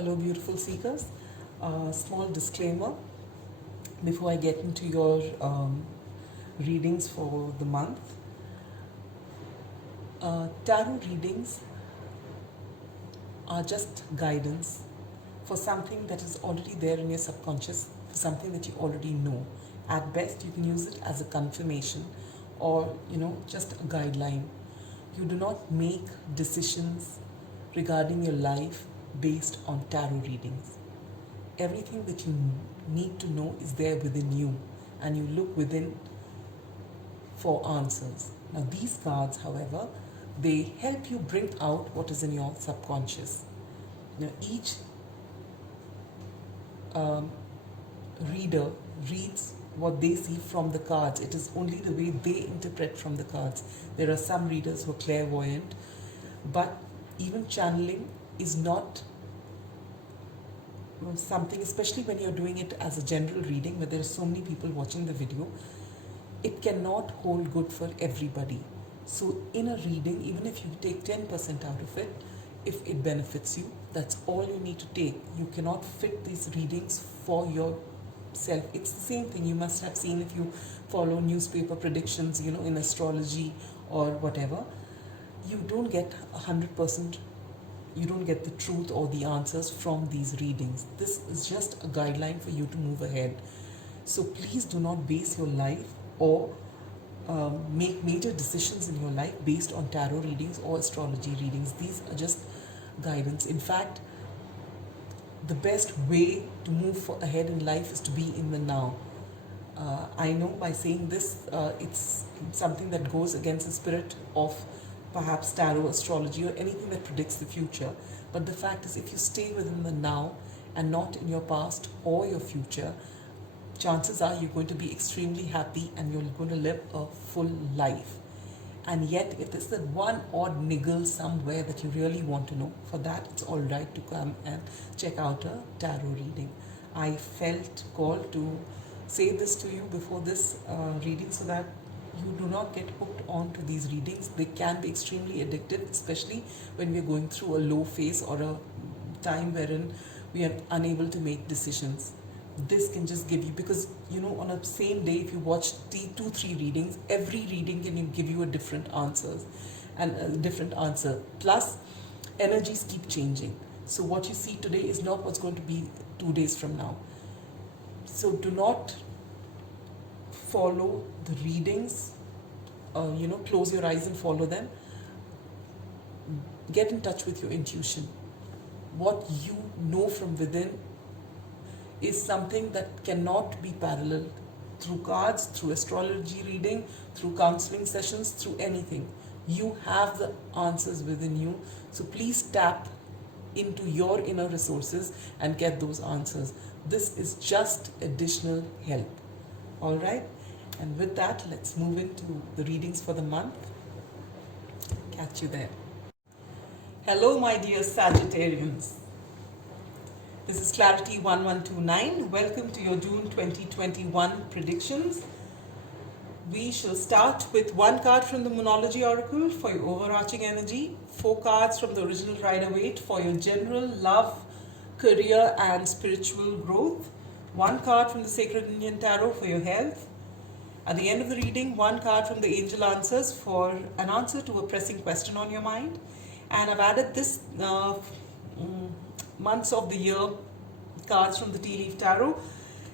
Hello, beautiful seekers. Small disclaimer before I get into your readings for the month. Tarot readings are just guidance for something that is already there in your subconscious, for something that you already know. At best, you can use it as a confirmation or, just a guideline. You do not make decisions regarding your life based on tarot readings. Everything that you need to know is there within you, and you look within for answers. Now, these cards, however, they help you bring out what is in your subconscious. Now, each reader reads what they see from the cards. It is only the way they interpret from the cards. There are some readers who are clairvoyant, but even channeling is not something, especially when you're doing it as a general reading where there are so many people watching the video, it cannot hold good for everybody. So in a reading, even if you take 10% out of it, if it benefits you, that's all you need to take. You cannot fit these readings for yourself. It's the same thing you must have seen if you follow newspaper predictions, in astrology or whatever. You don't get 100%, you don't get the truth or the answers from these readings. This is just a guideline for you to move ahead. So please do not base your life or make major decisions in your life based on tarot readings or astrology readings. These are just guidance. In fact, the best way to move ahead in life is to be in the now. I know by saying this, it's something that goes against the spirit of perhaps tarot, astrology, or anything that predicts the future. But the fact is, if you stay within the now and not in your past or your future, chances are you're going to be extremely happy and you're going to live a full life. And yet, if there's that one odd niggle somewhere that you really want to know, for that it's all right to come and check out a tarot reading. I felt called to say this to you before this reading so that you do not get hooked on to these readings. They can be extremely addictive, especially when we're going through a low phase or a time wherein we are unable to make decisions. This can just give you, because on a same day, if you watch 2-3 readings, every reading can give you a different answers and a different answer. Plus, energies keep changing. So what you see today is not what's going to be 2 days from now. So do not follow the readings, close your eyes and follow them. Get in touch with your intuition. What you know from within is something that cannot be paralleled through cards, through astrology reading, through counseling sessions, through anything. You have the answers within you. So please tap into your inner resources and get those answers. This is just additional help. All right? And with that, let's move into the readings for the month. Catch you there. Hello, my dear Sagittarians. This is Clarity 1129. Welcome to your June 2021 predictions. We shall start with one card from the Moonology Oracle for your overarching energy, 4 cards from the original Rider-Waite for your general love, career and spiritual growth, 1 card from the Sacred Indian Tarot for your health. At the end of the reading, 1 card from the Angel Answers for an answer to a pressing question on your mind. And I've added this months of the year cards from the Tea Leaf Tarot.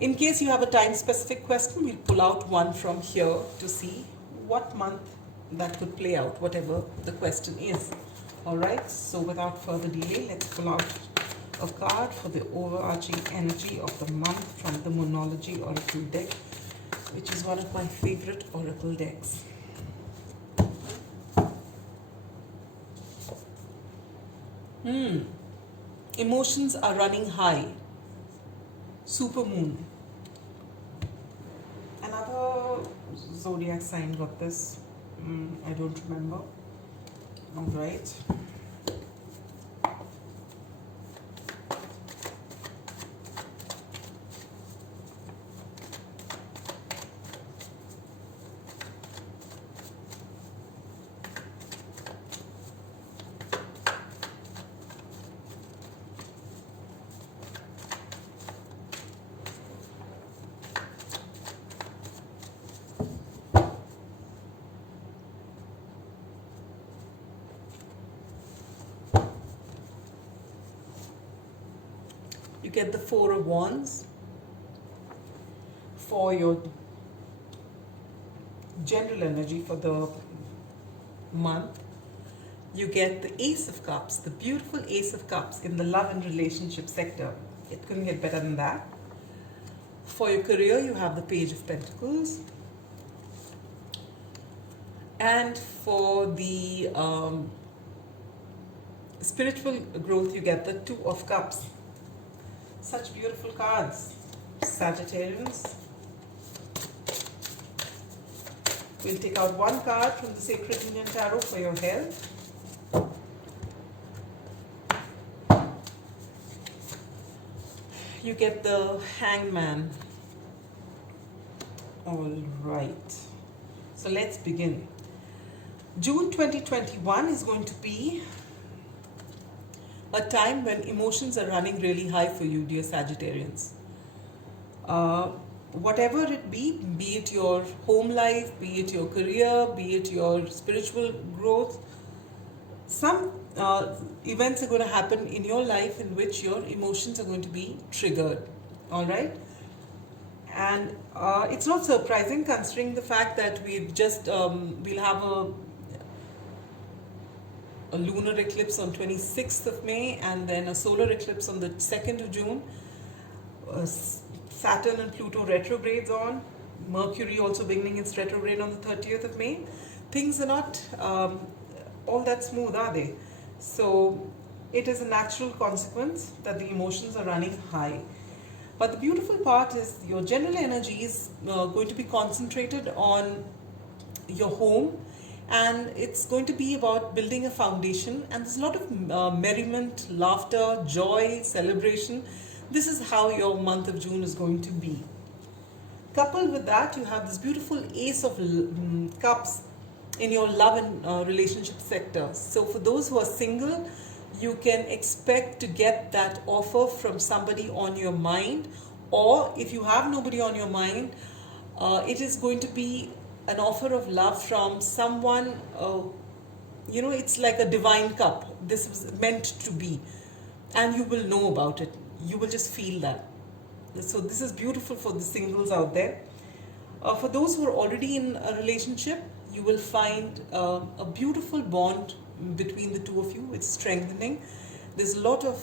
In case you have a time specific question, we'll pull out one from here to see what month that could play out, whatever the question is. Alright, so without further delay, let's pull out a card for the overarching energy of the month from the Moonology Oracle deck, which is one of my favorite oracle decks. Emotions are running high. Supermoon. Another zodiac sign got this. I don't remember. All right. You get the Four of Wands for your general energy for the month. You get the Ace of Cups, the beautiful Ace of Cups in the love and relationship sector. It couldn't get better than that. For your career, you have the Page of Pentacles. And for the spiritual growth, you get the Two of Cups. Such beautiful cards, Sagittarians. We'll take out one card from the Sacred Union Tarot for your health. You get the Hangman. All right. So let's begin. June 2021 is going to be a time when emotions are running really high for you, dear Sagittarians. Whatever it be it your home life, be it your career, be it your spiritual growth, some events are going to happen in your life in which your emotions are going to be triggered. All right. And it's not surprising considering the fact that we've just we'll have a lunar eclipse on 26th of May and then a solar eclipse on the 2nd of June. Saturn and Pluto retrogrades on. Mercury also beginning its retrograde on the 30th of May. Things are not all that smooth, are they? So it is a natural consequence that the emotions are running high. But the beautiful part is your general energy is going to be concentrated on your home, and it's going to be about building a foundation, and there's a lot of merriment, laughter, joy, celebration. This is how your month of June is going to be. Coupled with that, you have this beautiful Ace of Cups in your love and relationship sector. So for those who are single, you can expect to get that offer from somebody on your mind, or if you have nobody on your mind, it is going to be an offer of love from someone, it's like a divine cup. This was meant to be, and you will know about it. You will just feel that. So this is beautiful for the singles out there. For those who are already in a relationship, you will find a beautiful bond between the two of you. It's strengthening. There's a lot of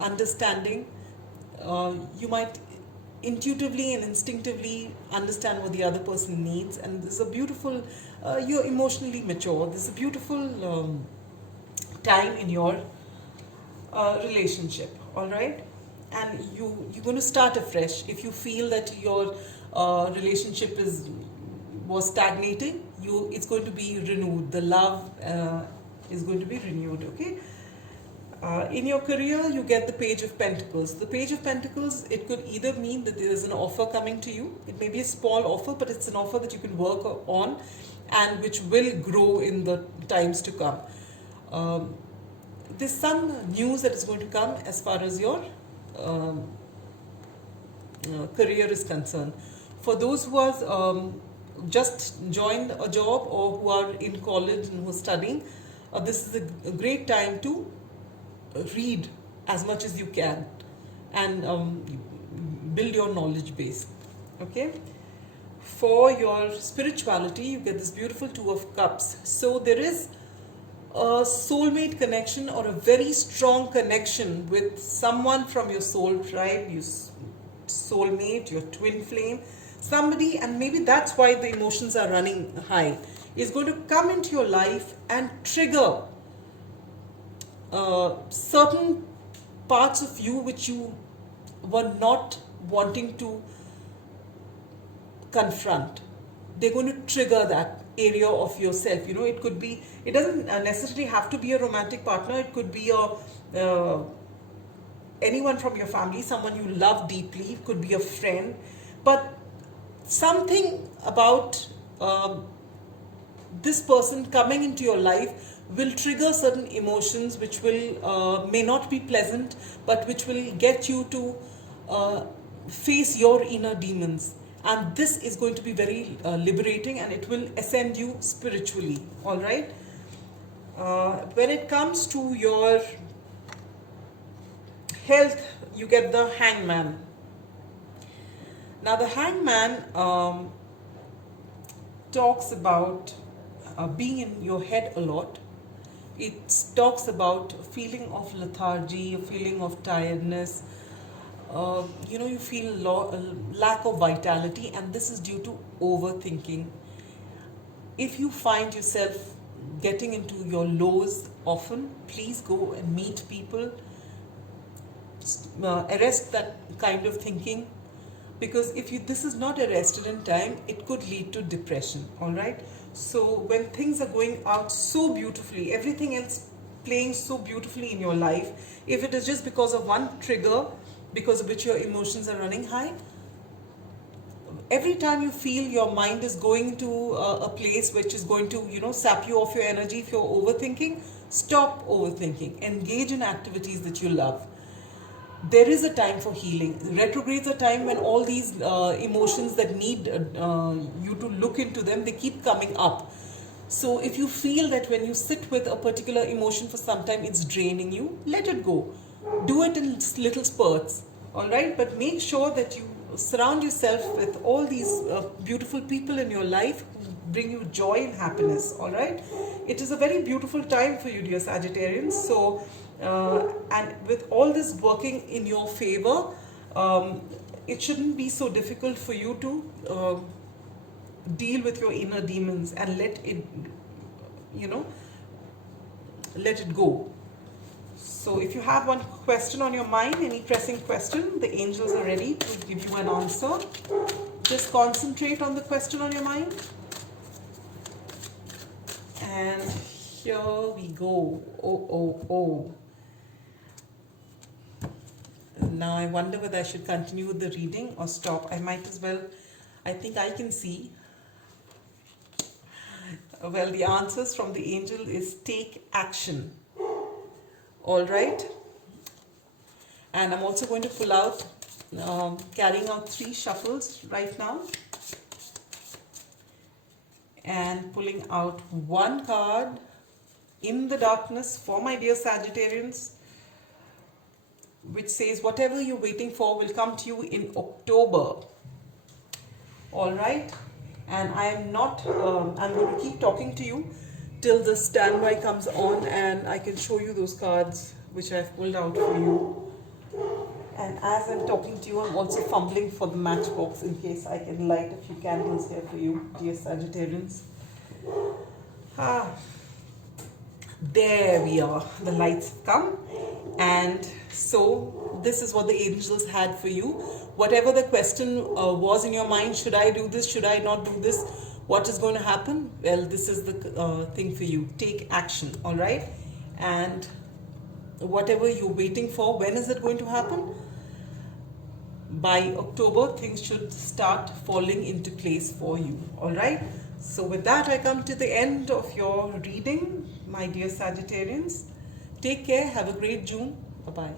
understanding. You might intuitively and instinctively understand what the other person needs, and there's a beautiful, you're emotionally mature. There's a beautiful time in your relationship, all right? And you're going to start afresh. If you feel that your relationship was stagnating, it's going to be renewed. The love is going to be renewed, okay? In your career, you get the Page of Pentacles. The Page of Pentacles, it could either mean that there is an offer coming to you. It may be a small offer, but it's an offer that you can work on and which will grow in the times to come. There's some news that is going to come as far as your career is concerned. For those who are just joined a job or who are in college and who are studying, this is a great time to read as much as you can and build your knowledge base. Okay. For your spirituality, you get this beautiful Two of Cups. So there is a soulmate connection or a very strong connection with someone from your soul tribe, your soulmate, your twin flame, somebody, and maybe that's why the emotions are running high, is going to come into your life and trigger certain parts of you which you were not wanting to confront. They're going to trigger that area of yourself. It could be, it doesn't necessarily have to be a romantic partner. It could be anyone from your family, someone you love deeply. It could be a friend, but something about this person coming into your life will trigger certain emotions which will may not be pleasant, but which will get you to face your inner demons. And this is going to be very liberating, and it will ascend you spiritually. All right. When it comes to your health, you get the Hangman. Now the Hangman talks about being in your head a lot. It talks about a feeling of lethargy, a feeling of tiredness. You feel lack of vitality, and this is due to overthinking. If you find yourself getting into your lows often, please go and meet people. Arrest that kind of thinking, because if this is not arrested in time, it could lead to depression. All right. So when things are going out so beautifully, everything else playing so beautifully in your life, if it is just because of one trigger because of which your emotions are running high, every time you feel your mind is going to a place which is going to sap you off your energy, if you're overthinking, stop overthinking, engage in activities that you love. There is a time for healing. Retrogrades are time when all these emotions that need you to look into them, they keep coming up. So if you feel that when you sit with a particular emotion for some time, it's draining you, let it go. Do it in little spurts, all right? But make sure that you surround yourself with all these beautiful people in your life who bring you joy and happiness, all right? It is a very beautiful time for you, dear Sagittarians. So, and with all this working in your favor, it shouldn't be so difficult for you to deal with your inner demons and let it, let it go. So if you have one question on your mind, any pressing question, the angels are ready to give you an answer. Just concentrate on the question on your mind. And here we go. Oh. Now I wonder whether I should continue with the reading or stop. I might as well. I think I can see. Well, the answers from the angel is take action. All right. And I'm also going to pull out, carrying out 3 shuffles right now. And pulling out 1 card in the darkness for my dear Sagittarians, which says whatever you're waiting for will come to you in October. All right. And I am not, I'm going to keep talking to you till the standby comes on and I can show you those cards which I've pulled out for you. And as I'm talking to you, I'm also fumbling for the matchbox in case I can light a few candles here for you, dear Sagittarians. There we are. The lights have come. And so this is what the angels had for you. Whatever the question was in your mind, should I do this? Should I not do this? What is going to happen? Well, this is the thing for you. Take action, all right? And whatever you're waiting for, when is it going to happen? By October, things should start falling into place for you, all right? So with that, I come to the end of your reading, my dear Sagittarians. Take care. Have a great June. Bye-bye.